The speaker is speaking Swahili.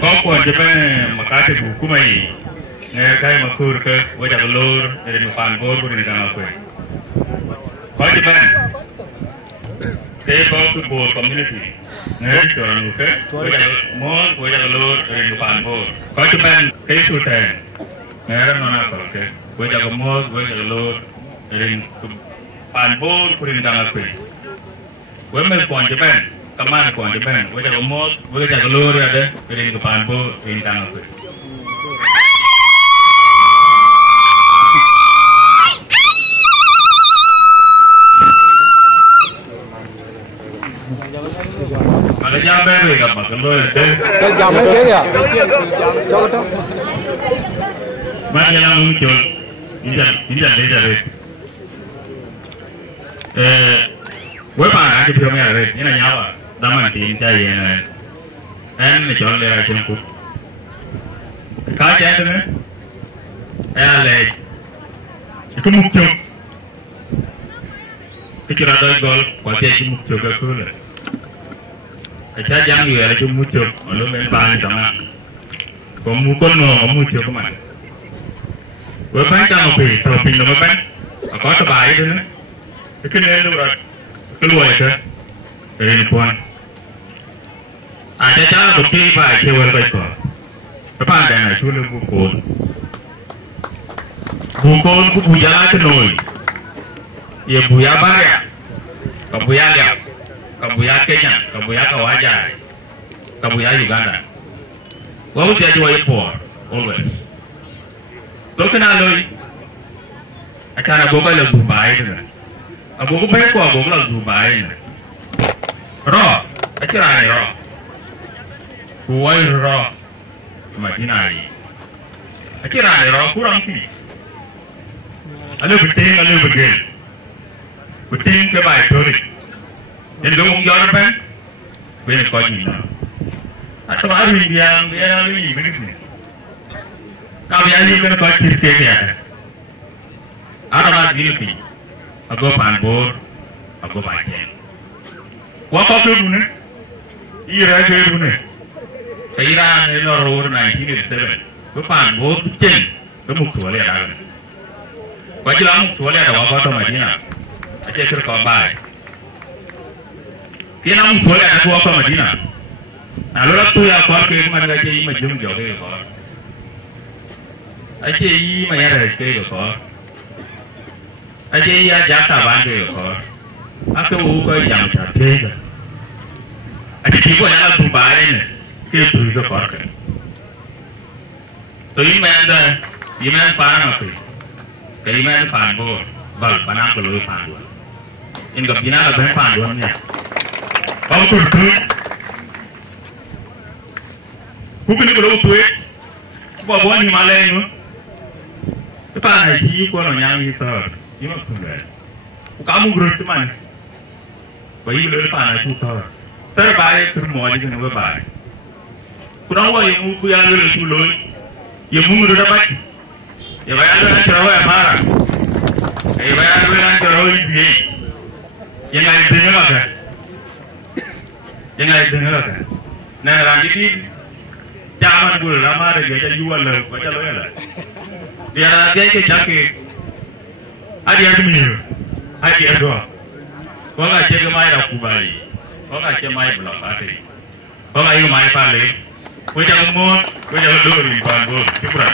có quan cho bên mà cái thì cũng mày nghe cái mà khur cái với chả lor để mà phản bội của người ta nào quên có cho bên cái có cái bộ community nghe cho nó cái với chả món với chả lor để mà phản bội có cho bên cái số tiền nghe nó nào cái với chả món với chả lor để phản bội của người ta nào quên với mình quan cho bên Kaman kuan Japan, wajah umur, wajah galur ada, pilih depan bu, pilih tangan tu. Kalau jam berapa apa galur tu? Jam berapa ya? Jam tu. Mana yang muncul? Ini. Với bạn đã chụp mẹ rồi, như là nhau à, đâm anh tìm chơi gì này, em này chọn lựa trên cục, cá chén nữa, em là cái mục tiêu, cái chuyện đó gọi quả tiền cái mục tiêu cái thứ này, cái trái giang gì là cái mục tiêu, ở lúc bên bàn chẳng hạn, còn mục con ngò có mục tiêu của mình, với bánh trang một bì, thầu bình là mấy bánh, có tờ bài nữa, cái này luôn rồi. Keluar ke dari puan. Ada cara bukti baik cewek baik kok. Apa ada nak cuma bukon ku buja ke noi. Ia buya bayar, kau buya liap, kau buya Kenya, kau buya Kawaja, kau buya Uganda. Kau jadi jual impor always. Kau kenal loi. Akan aku kau lebih baik tu. Aku cũng biết qua cũng là dù bài này, rõ, cái này rõ, quay rõ, mà cái này rõ cũng làm gì, anh lưu bực tin cái bài thôi, nên lúc ông gió nó bán, bên này coi gì nào, anh không ai bình thường, bây giờ gì mới được này, cao bây giờ cái nó coi chữ kia kìa, anh làm gì được Aku panbor, aku baca. Wapa tu punya, ira tu punya. Saya ni lor 1987. Aku panbor jen, aku muktu le ada. Baju lam muktu le ada wapa tu Madinah. Aje tu kau bay. Dia nam muktu le ada wapa Madinah. Lalu tu ya kau ke mana aje ini majum jauh ke kau. Aje ini mana ada ke kau. Aje ya jasa bandel kau, aku ukai yang terjadi. Aje tiba yang aku bayar ni, kita beri kau kan. Tu iman panang apa? Iman panbor, bal panang kalau panbor. Ini kau bina kau panbor ni. Kau tu, bukan kalau tu, bawa ni Malay ni. Apa ni kau nak yang itu? Ini macam kamu gerut mana? Bayi boleh panah tu terbaik termuat juga nak baik. Kurang wah yang uku yang boleh tulus, yang mundur dapat. Ya bayar dengan cerawai marah. Bayar dengan cerawai biaya. Yang ada dengar kan? Yang ada dengar kan? Nah, rangi ni zaman dulu lama ada dia jual lah, baca loh lah. Dia ke jaket. Ada yang ada dua. Kau nggak jaga mai dah kubali, kau nggak jaga mai belak hati, kau nggak ingin mai paling, kau jangan mau, kau jangan dulu di panbor, cukup.